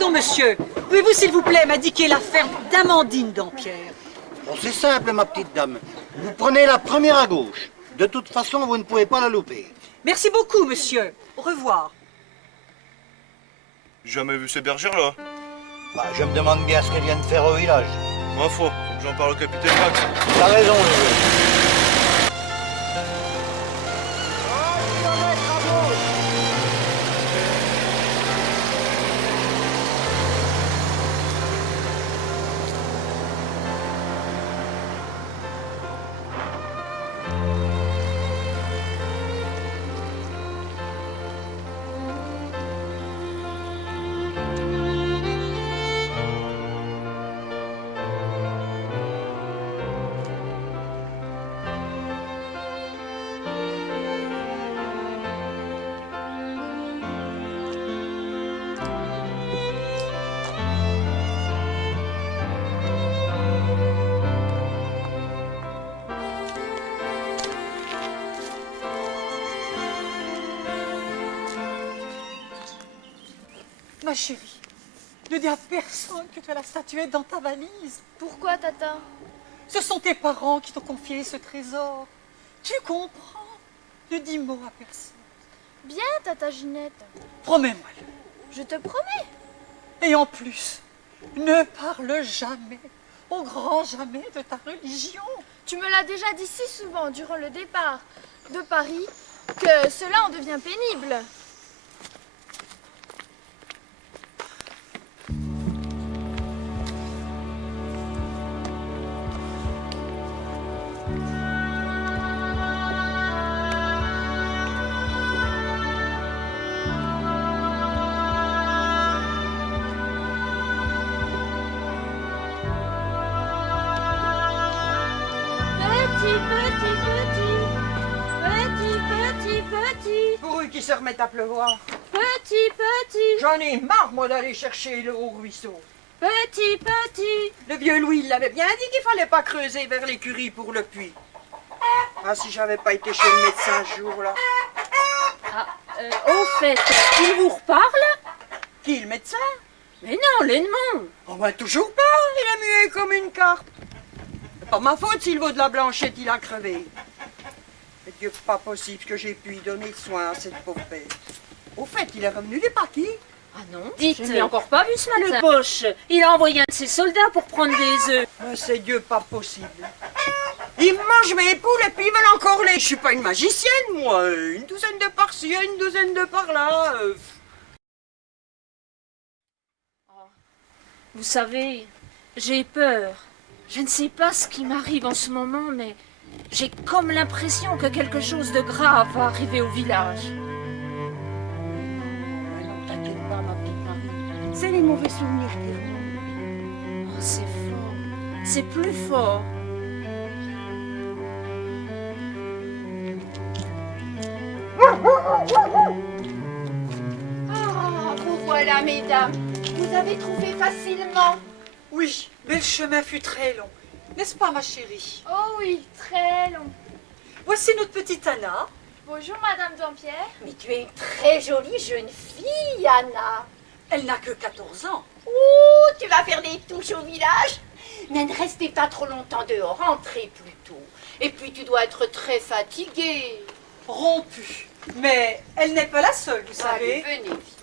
Pardon, monsieur. Pouvez-vous, s'il vous plaît, m'indiquer la ferme d'Amandine Dampierre? Bon, c'est simple, ma petite dame. Vous prenez la première à gauche. De toute façon, vous ne pouvez pas la louper. Merci beaucoup, monsieur. Au revoir. Jamais vu ces bergères-là. Bah, je me demande bien ce qu'elles viennent faire au village. Ma foi, faut que j'en parle au capitaine Max. T'as raison, le vieux. Ma chérie, ne dis à personne que tu as la statuette dans ta valise. Pourquoi, Tata? Ce sont tes parents qui t'ont confié ce trésor. Tu comprends? Ne dis mot à personne. Bien, Tata Ginette. Promets-moi-le. Je te promets. Et en plus, ne parle jamais, au grand jamais, de ta religion. Tu me l'as déjà dit si souvent durant le départ de Paris que cela en devient pénible. Pour eux qui se remettent à pleuvoir. Petit. J'en ai marre, moi, d'aller chercher l'eau au ruisseau. Petit. Le vieux Louis, il l'avait bien dit qu'il fallait pas creuser vers l'écurie pour le puits. Ah, si j'avais pas été chez le médecin ce jour-là. Au fait, il vous reparle? Qui, le médecin? Mais non, l'Edmond. Oh, ben, toujours pas. Il est muet comme une carte. C'est pas ma faute si le veau de la Blanchette, il a crevé. Mais Dieu, pas possible que j'ai pu y donner soin à cette pauvre bête. Au fait, il est revenu des paquis. Ah non, Dites, je ne l'ai encore pas vu ce matin. Le Boche, il a envoyé un de ses soldats pour prendre des œufs. Mais c'est Dieu, pas possible. Ils mangent mes poules et puis ils veulent encore les... Je suis pas une magicienne, moi. Une douzaine de par-ci, une douzaine de par-là. Vous savez, j'ai peur. Je ne sais pas ce qui m'arrive en ce moment, mais j'ai comme l'impression que quelque chose de grave va arriver au village. Mais non, t'inquiète pas, ma petite Marie. C'est les mauvais souvenirs qui remontent. Oh, c'est fort. C'est plus fort. Ah, vous voilà, mesdames. Vous avez trouvé facilement. Oui, mais le chemin fut très long. N'est-ce pas, ma chérie? Oh oui, très long. Voici notre petite Anna. Bonjour, Madame Dampierre. Mais tu es une très jolie jeune fille, Anna. Elle n'a que 14 ans. Ouh, tu vas faire des touches au village. Mais ne restez pas trop longtemps dehors, rentrez plus tôt. Et puis tu dois être très fatiguée. Rompue. Mais elle n'est pas la seule, vous Allez, savez. venez vite.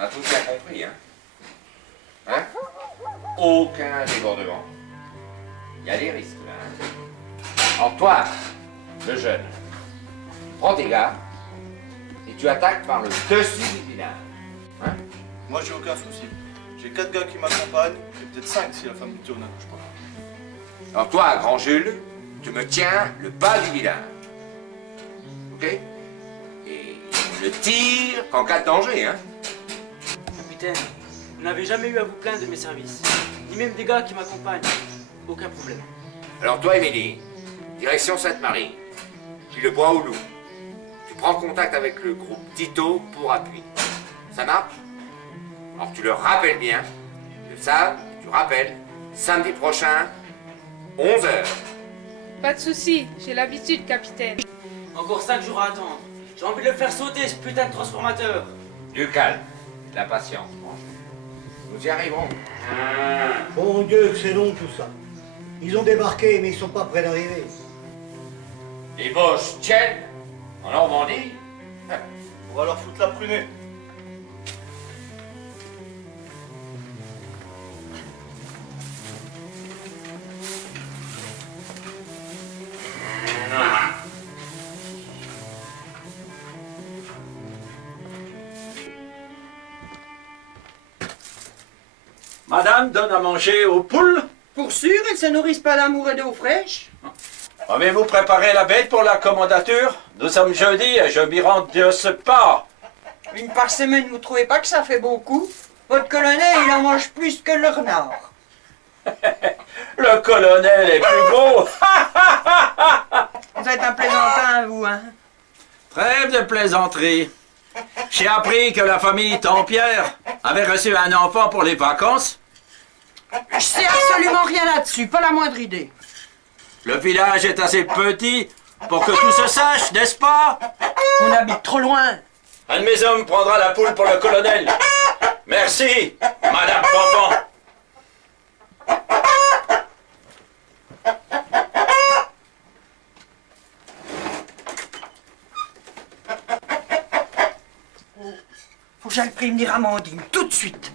On a tout bien compris, hein? Hein? Aucun débordement. Il y a des risques, là. Hein? Alors toi, le jeune, prends tes gars et tu attaques par le dessus du village. Hein? Moi, j'ai aucun souci. J'ai 4 gars qui m'accompagnent, et peut-être 5 si la femme du tour n'accouche pas. Alors toi, grand Jules, tu me tiens le bas du village. Ok? Et je tire qu'en cas de danger, hein? Capitaine, vous n'avez jamais eu à vous plaindre de mes services, ni même des gars qui m'accompagnent. Aucun problème. Alors toi, Émilie, direction Sainte-Marie, puis le bois au loup. Tu prends contact avec le groupe Tito pour appui. Ça marche? Alors tu leur rappelles bien, ils le savent, tu rappelles, samedi prochain, 11h. Pas de souci, j'ai l'habitude, capitaine. Encore 5 jours à attendre. J'ai envie de le faire sauter, ce putain de transformateur. Du calme, de la patience, mon cher. Nous y arriverons. Bon Dieu, que c'est long tout ça. Ils ont débarqué, mais ils sont pas près d'arriver. Les Boches tiennent en Normandie. On va leur foutre la prunée. Madame donne à manger aux poules. Pour sûr, elles se nourrissent pas d'amour et d'eau fraîche. Avez-vous préparé la bête pour la commandature? Nous sommes jeudi et je m'y rends de ce pas. Une par semaine, vous trouvez pas que ça fait beaucoup? Votre colonel, il en mange plus que le renard. Le colonel est plus beau. Vous êtes un plaisantin, vous, hein? Trêve de plaisanterie. J'ai appris que la famille Tempierre avait reçu un enfant pour les vacances. Je sais absolument rien là-dessus, pas la moindre idée. Le village est assez petit pour que tout se sache, n'est-ce pas? On habite trop loin. Un de mes hommes prendra la poule pour le colonel. Merci, Madame Fanfan. Faut que j'aille prévenir Amandine, tout de suite.